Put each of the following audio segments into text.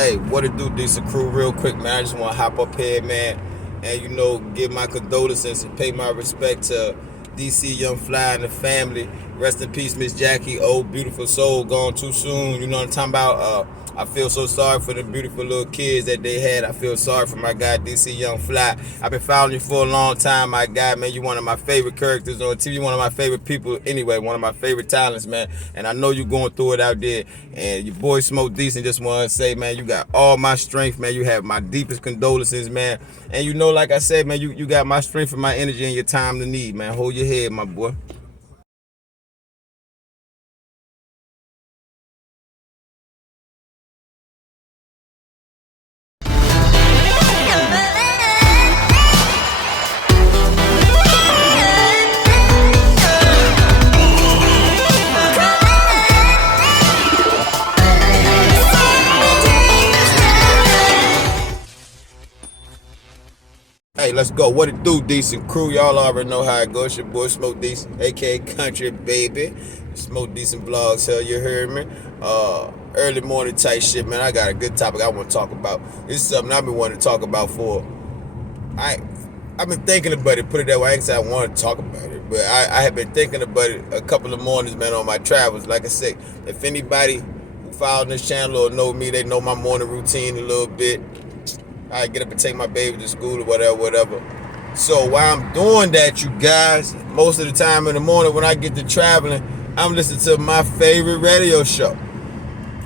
Hey, what it do, decent crew? Real quick, man. I just want to hop up here, man, and give my condolences and pay my respect to DC Young Fly and the family. Rest in peace, Miss Jackie. Oh, beautiful soul, gone too soon. You know what I'm talking about? I feel so sorry for the beautiful little kids that they had. I feel sorry for my guy, DC Young Fly. I've been following you for a long time, my guy, man. You one of my favorite characters on TV, one of my favorite people anyway, one of my favorite talents, man. And I know you going through it out there. And your boy Smoke Decent just want to say, man, you got all my strength, man. You have my deepest condolences, man. And like I said, man, you got my strength and my energy and your time to need, man. Hold your head, my boy. Hey, let's go. What it do, decent crew? Y'all already know how it goes. Your boy Smoke Decent, aka Country Baby. Smoke Decent Vlogs, hell, you heard me. Early morning type shit, man. I got a good topic I want to talk about. This is something I've been wanting to talk about for. I've been thinking about it. Put it that way. I ain't say I want to talk about it, but I have been thinking about it a couple of mornings, man, on my travels. Like I said, if anybody who follows this channel or know me, they know my morning routine a little bit. I get up and take my baby to school or whatever. So while I'm doing that, you guys, most of the time in the morning when I get to traveling, I'm listening to my favorite radio show.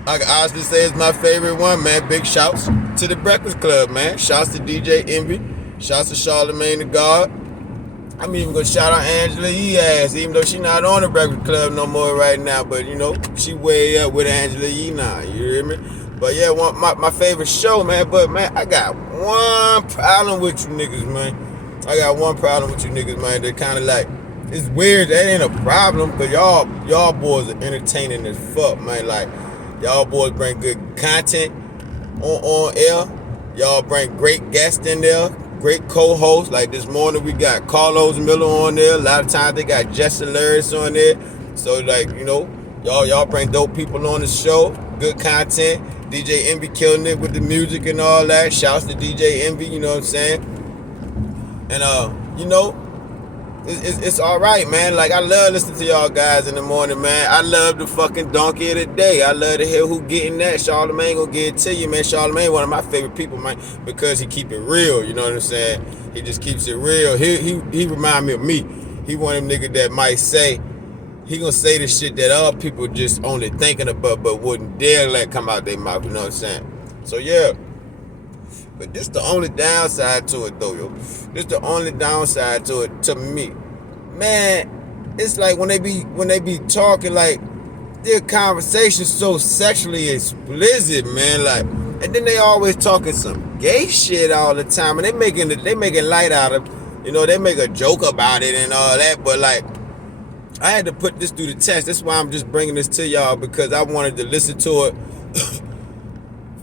I can honestly say it's my favorite one, man. Big shouts to the Breakfast Club, man. Shouts to DJ Envy. Shouts to Charlamagne the God. I'm even gonna shout out Angela Yee ass, even though she not on the Breakfast Club no more right now. But she way up with Angela Yee now. You hear me? But yeah, my favorite show, man. But man, I got one problem with you niggas, man. I got one problem with you niggas, man. They're kind of like, it's weird. That ain't a problem, cause y'all boys are entertaining as fuck, man. Like, y'all boys bring good content on air. Y'all bring great guests in there, great co-hosts. Like this morning we got Carlos Miller on there. A lot of times they got Jesse Lyris on there. So like, y'all bring dope people on the show, good content. DJ Envy killing it with the music and all that. Shouts to DJ Envy, you know what I'm saying? And it's all right, man. Like, I love listening to y'all guys in the morning, man. I love the fucking donkey of the day. I love to hear who getting that. Charlamagne gonna get it to you, man. Charlamagne, one of my favorite people, man, because he keep it real, you know what I'm saying? He just keeps it real. He remind me of me. He one of them niggas that might say, he gonna say the shit that other people just only thinking about but wouldn't dare let come out their mouth, you know what I'm saying? So yeah. But this the only downside to it though, yo. This the only downside to it to me. Man, it's like when they be talking, like their conversation so sexually explicit, man. Like, and then they always talking some gay shit all the time, and they making light out of, they make a joke about it and all that, but like, I had to put this through the test. That's why I'm just bringing this to y'all, because I wanted to listen to it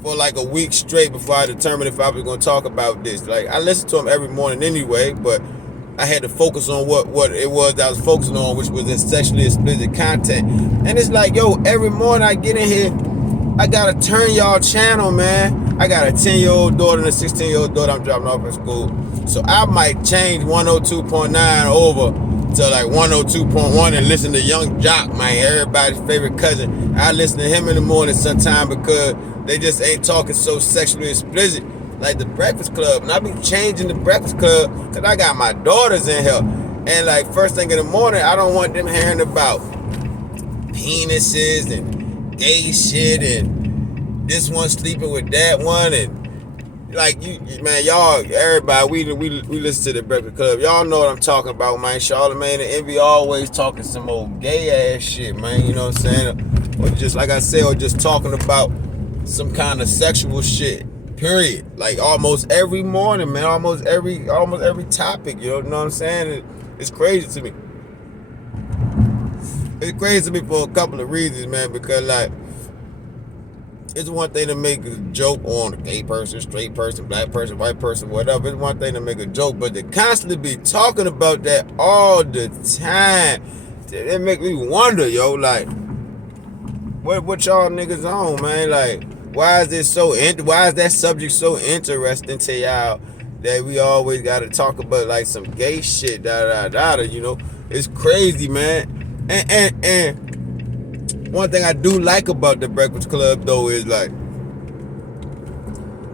for like a week straight before I determined if I was going to talk about this. Like, I listen to them every morning anyway, but I had to focus on what it was that I was focusing on, which was this sexually explicit content. And it's like, yo, every morning I get in here, I got to turn y'all channel, man. I got a 10-year-old daughter and a 16-year-old daughter I'm dropping off at school. So I might change 102.9 over to like 102.1 and listen to Young Jock, man, everybody's favorite cousin. I listen to him in the morning sometime because they just ain't talking so sexually explicit like the Breakfast Club. And I be changing the Breakfast Club because I got my daughters in here. And like first thing in the morning, I don't want them hearing about penises and gay shit and this one sleeping with that one and like man, y'all, everybody, we listen to the Breakfast Club. Y'all know what I'm talking about, man. Charlamagne and Envy always talking some old gay ass shit, man. You know what I'm saying? Or just like I said, or just talking about some kind of sexual shit. Period. Like almost every morning, man. Almost every topic. You know what I'm saying? It's crazy to me. It's crazy to me for a couple of reasons, man. Because like, it's one thing to make a joke on a gay person, straight person, black person, white person, whatever. It's one thing to make a joke, but to constantly be talking about that all the time, it make me wonder, yo, like, what y'all niggas on, man? Like, why is that subject so interesting to y'all that we always gotta talk about like some gay shit, you know? It's crazy, man. And one thing I do like about the Breakfast Club though is like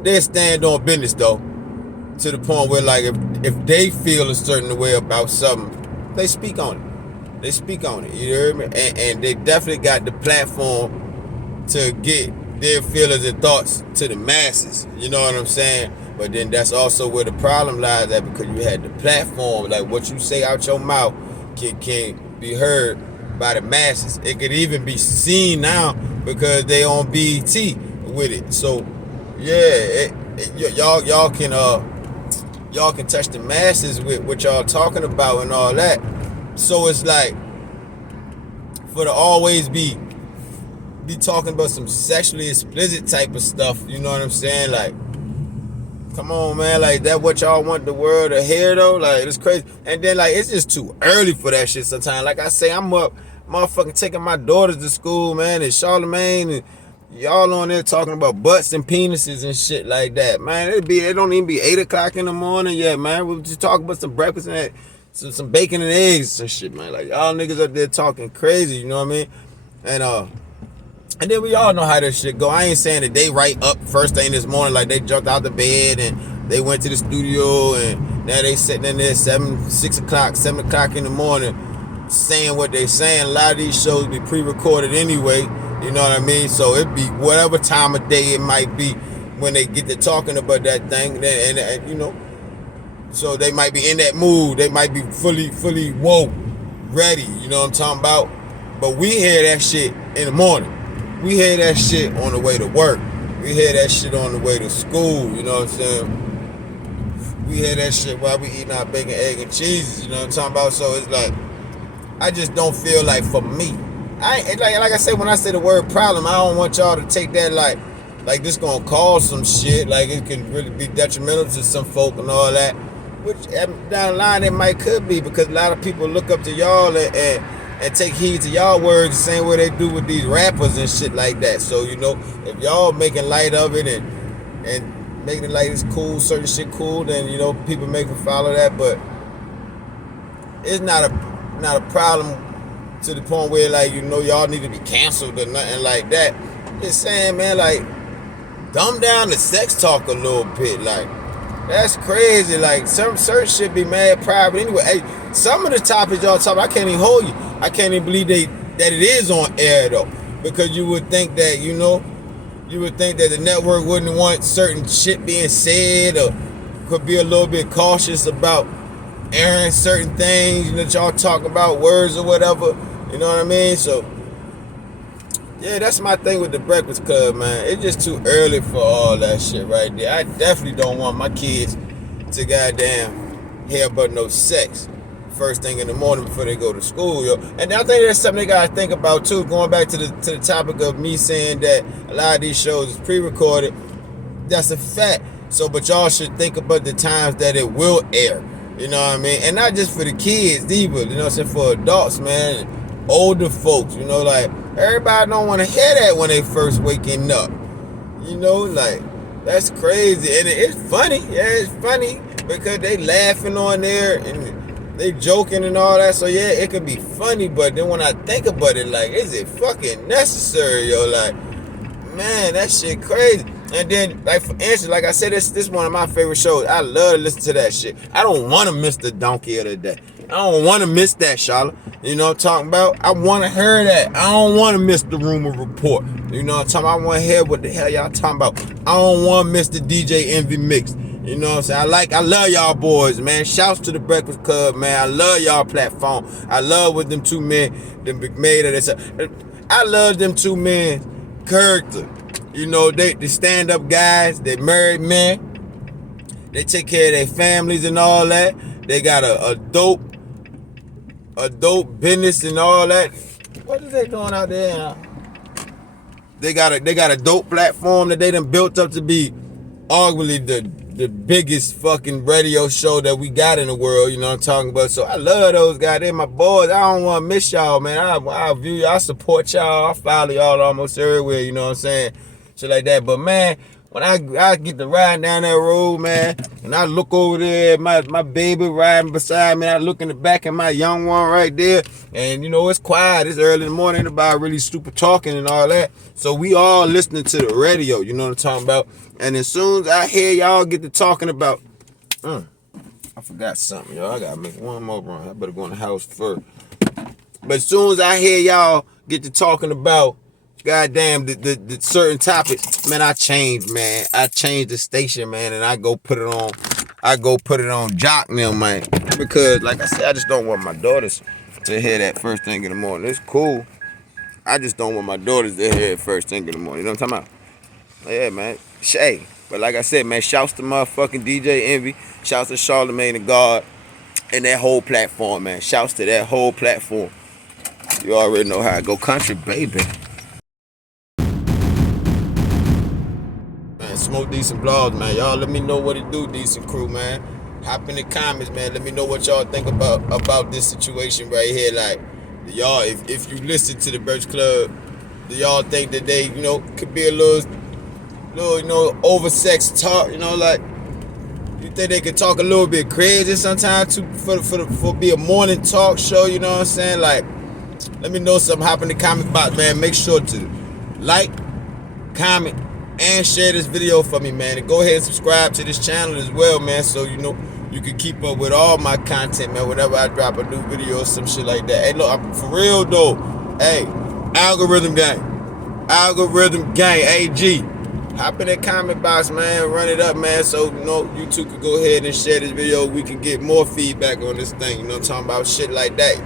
they stand on business though, to the point where like if they feel a certain way about something, they speak on it. They speak on it, you hear me? And they definitely got the platform to get their feelings and thoughts to the masses, you know what I'm saying? But then that's also where the problem lies at, because you had the platform, like what you say out your mouth can be heard by the masses. It could even be seen now because they on BET with it. So yeah, y'all can touch the masses with what y'all talking about and all that. So it's like, for to always be talking about some sexually explicit type of stuff, you know what I'm saying? Like, come on, man, like that what y'all want the world to hear though? Like, it's crazy. And then like, it's just too early for that shit sometimes. Like I say, I'm up motherfucking taking my daughters to school, man, and Charlemagne, and y'all on there talking about butts and penises and shit like that, man. It don't even be 8 o'clock in the morning yet, man. We're just talking about some breakfast and some bacon and eggs and shit, man. Like, y'all niggas up there talking crazy, you know what I mean? And then we all know how this shit go. I ain't saying that they right up first thing this morning, like they jumped out the bed and they went to the studio and now they sitting in there 7 o'clock in the morning saying what they saying. A lot of these shows be pre-recorded anyway, you know what I mean? So it be whatever time of day it might be when they get to talking about that thing, and you know, so they might be in that mood. They might be fully woke, ready, you know what I'm talking about? But we hear that shit in the morning. We hear that shit on the way to work. We hear that shit on the way to school, you know what I'm saying? We hear that shit while we eating our bacon, egg, and cheeses, you know what I'm talking about? So it's like, I just don't feel like, for me, like I said, when I say the word problem, I don't want y'all to take that like this gonna cause some shit, like it can really be detrimental to some folk and all that, which down the line it could be, because a lot of people look up to y'all and take heed to y'all words the same way they do with these rappers and shit like that. So, you know, if y'all making light of it and making it like it's cool, certain shit cool, then, you know, people make them follow that. But it's not a problem to the point where, like, you know, y'all need to be canceled or nothing like that. Just saying, man, like, dumb down the sex talk a little bit. Like, that's crazy. Like, some certain shit be mad private anyway. Hey, some of the topics y'all talk about, I can't even hold you. I can't even believe that it is on air though, because you would think that, you know, that the network wouldn't want certain shit being said, or could be a little bit cautious about airing certain things, you know, that y'all talk about, words or whatever, you know what I mean? So yeah, that's my thing with the Breakfast Club, man. It's just too early for all that shit right there. I definitely don't want my kids to goddamn hear about no sex first thing in the morning before they go to school, yo. And I think that's something they gotta think about too. Going back to the topic of me saying that a lot of these shows is pre-recorded, that's a fact. So, but y'all should think about the times that it will air. You know what I mean? And not just for the kids either. You know what I'm saying? For adults, man, older folks. You know, like everybody don't want to hear that when they first waking up. You know, like that's crazy, and it's funny. Yeah, it's funny because they laughing on there and they joking and all that, so yeah, it could be funny, but then when I think about it, like, is it fucking necessary, yo? Like, man, that shit crazy. And then, like, for instance, like I said, this one of my favorite shows. I love to listen to that shit. I don't want to miss the donkey of the day. I don't want to miss that, Charlotte. You know what I'm talking about? I want to hear that. I don't want to miss the rumor report. You know what I'm talking about? I want to hear what the hell y'all talking about. I don't want to miss the DJ Envy mix. You know what I'm saying? I love y'all boys, man. Shouts to the Breakfast Club, man. I love y'all platform. I love what them two men made of this. I love them two men character. You know, they stand-up guys. They married men. They take care of their families and all that. They got a dope business and all that. What is they doing out there now? They got a dope platform that they done built up to be arguably the biggest fucking radio show that we got in the world, you know what I'm talking about? So I love those guys. They're my boys. I don't want to miss y'all, man. I view y'all, I support y'all. I follow y'all almost everywhere, you know what I'm saying? shit like that. But man, when I get to ride down that road, man, and I look over there, my baby riding beside me, I look in the back at my young one right there, and you know, it's quiet, it's early in the morning, ain't nobody really super talking and all that. So we all listening to the radio, you know what I'm talking about? And as soon as I hear y'all get to talking about, I forgot something, y'all. I gotta make one more run. I better go in the house first. But as soon as I hear y'all get to talking about goddamn the certain topics, man, I change, man. I change the station, man, and I go put it on Jock now, man. Because like I said, I just don't want my daughters to hear that first thing in the morning. It's cool. I just don't want my daughters to hear it first thing in the morning. You know what I'm talking about? Yeah, man. Hey. But like I said, man, shouts to motherfucking DJ Envy. Shouts to Charlemagne the God and that whole platform, man. Shouts to that whole platform. You already know how I go. Country, baby. Man, smoke decent vlogs, man. Y'all let me know what it do, decent crew, man. Hop in the comments, man. Let me know what y'all think about this situation right here. Like, y'all, if you listen to the Birch Club, do y'all think that they, you know, could be a little, you know, oversexed talk, you know, like, you think they could talk a little bit crazy sometimes too, for be a morning talk show, you know what I'm saying? Like, let me know something. Hop in the comment box, man. Make sure to like, comment, and share this video for me, man. And go ahead and subscribe to this channel as well, man, so you know you can keep up with all my content, man, whenever I drop a new video or some shit like that. Hey, look, I'm for real though. Hey, algorithm gang, AG. Hop in that comment box, man. Run it up, man. So, you know, you two could go ahead and share this video. We can get more feedback on this thing. You know what I'm talking about? Shit like that.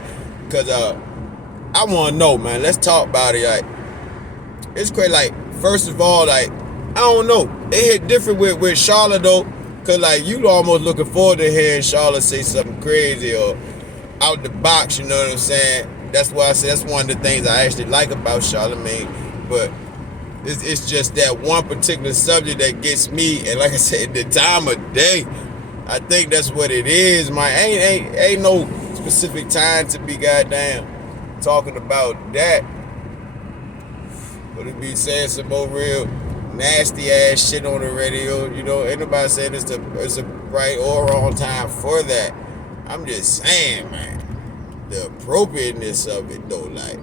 Because I want to know, man. Let's talk about it. Like, it's crazy. Like, first of all, like, I don't know. It hit different with Charlotte, though. Because, like, you almost looking forward to hearing Charlotte say something crazy or out the box, you know what I'm saying? That's why I say that's one of the things I actually like about Charlemagne. But it's just that one particular subject that gets me, and like I said, the time of day. I think that's what it is, man. Ain't no specific time to be goddamn talking about that. But it be saying some more real nasty ass shit on the radio. You know, ain't nobody saying it's a right or wrong time for that. I'm just saying, man, the appropriateness of it though, like.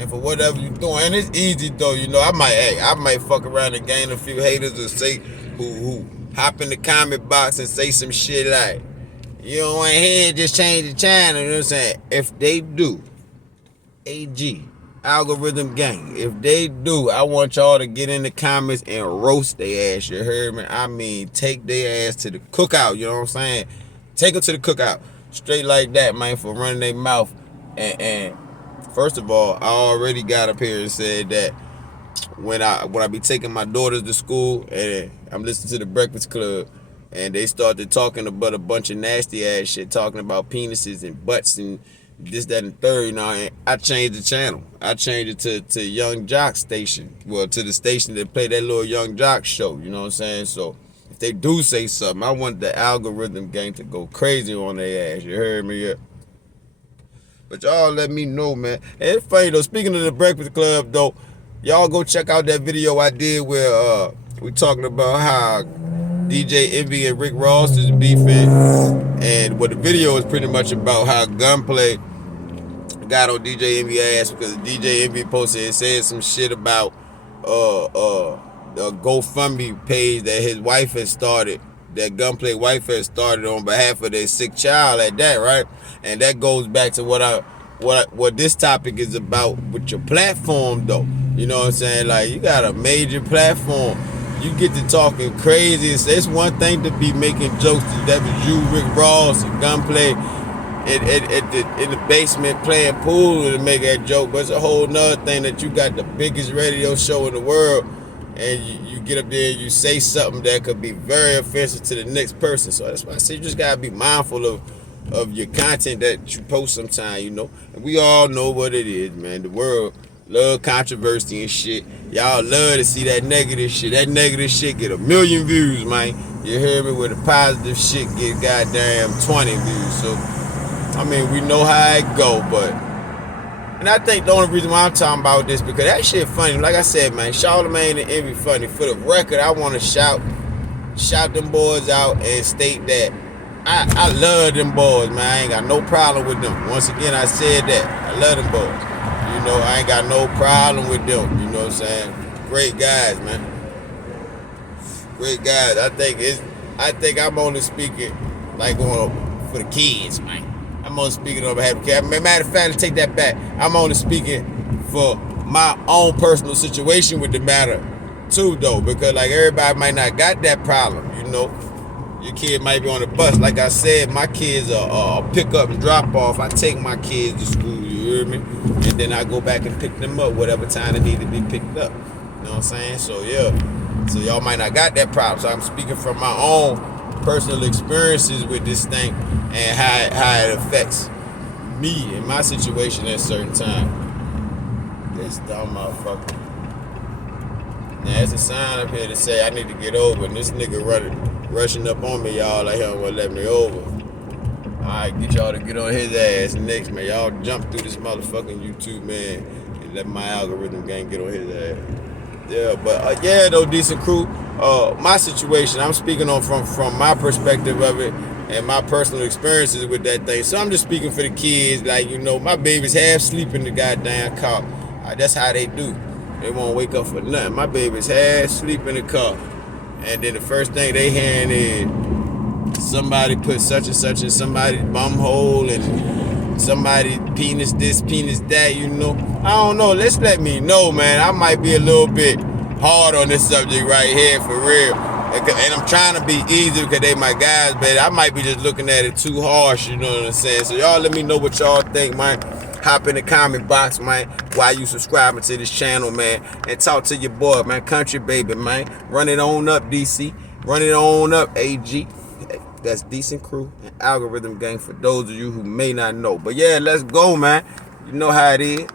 And for whatever you doing, and it's easy though, you know. I might fuck around and gain a few haters or say who hop in the comment box and say some shit like, you don't want to hear it, just change the channel. You know what I'm saying? If they do, AG, algorithm gang, if they do, I want y'all to get in the comments and roast their ass. You heard me? I mean, take their ass to the cookout. You know what I'm saying? Take them to the cookout, straight like that, man, for running their mouth and. First of all, I already got up here and said that when I be taking my daughters to school and I'm listening to the Breakfast Club and they started talking about a bunch of nasty ass shit, talking about penises and butts and this, that, and third, you know, and I changed the channel. I changed it to Young Jock station. Well, to the station that play that little Young Jock show, you know what I'm saying? So if they do say something, I want the algorithm gang to go crazy on their ass. You heard me? Yeah. But y'all let me know, man. And it's funny though, speaking of the Breakfast Club though, y'all go check out that video I did where we talking about how DJ Envy and Rick Ross is beefing. And what the video is pretty much about how Gunplay got on DJ Envy ass because DJ Envy posted and said some shit about the GoFundMe page that his wife had started, that Gunplay wife had started on behalf of their sick child at that, right? And that goes back to what this topic is about with your platform though. You know what I'm saying? Like, you got a major platform. You get to talking crazy. It's one thing to be making jokes. That was you, Rick Ross, and Gunplay in the basement playing pool to make that joke. But it's a whole nother thing that you got the biggest radio show in the world and you get up there and you say something that could be very offensive to the next person. So that's why I say you just gotta be mindful of your content that you post sometime, you know. And we all know what it is, man. The world love controversy and shit. Y'all love to see that negative shit. That negative shit get 1 million views, man. You hear me? Where the positive shit get goddamn 20 views. So, I mean, we know how it go, but And I think the only reason why I'm talking about this, because that shit funny. Like I said, man, Charlamagne and Envy funny. For the record, I want to shout them boys out and state that I love them boys, man. I ain't got no problem with them. Once again, I said that. I love them boys. You know, I ain't got no problem with them. You know what I'm saying? Great guys, man. Great guys. I think I'm only speaking like for the kids, man. I'm only speaking on behalf of the kids. Matter of fact, take that back. I'm only speaking for my own personal situation with the matter too, though, because like everybody might not got that problem, you know. Your kid might be on the bus. Like I said, my kids are pick up and drop off. I take my kids to school, you hear me? And then I go back and pick them up whatever time they need to be picked up. You know what I'm saying? So yeah. So y'all might not got that problem. So I'm speaking from my own personal experiences with this thing and how it affects me in my situation at a certain time. This dumb motherfucker. Now it's a sign up here to say I need to get over, and this nigga rushing up on me, y'all, like he don't want to let me over. Alright, get y'all to get on his ass next, man. Y'all jump through this motherfucking YouTube, man, and let my algorithm gang get on his ass. Yeah, but yeah, though, decent crew. My situation, I'm speaking on from my perspective of it and my personal experiences with that thing. So I'm just speaking for the kids, like, you know, my babies half sleep in the goddamn car. That's how they do. They won't wake up for nothing. My babies half sleep in the car. And then the first thing they hearing is somebody put such and such in somebody's bum hole and somebody penis this, penis that, you know. I don't know. Let's let me know, man. I might be a little bit hard on this subject right here, for real. And I'm trying to be easy because they my guys, but I might be just looking at it too harsh, you know what I'm saying? So y'all let me know what y'all think, man. Hop in the comment box, man, while you subscribing to this channel, man. And talk to your boy, man. Country baby, man. Run it on up, DC. Run it on up, AG. That's Decent Crew and Algorithm Gang for those of you who may not know. But yeah, let's go, man. You know how it is.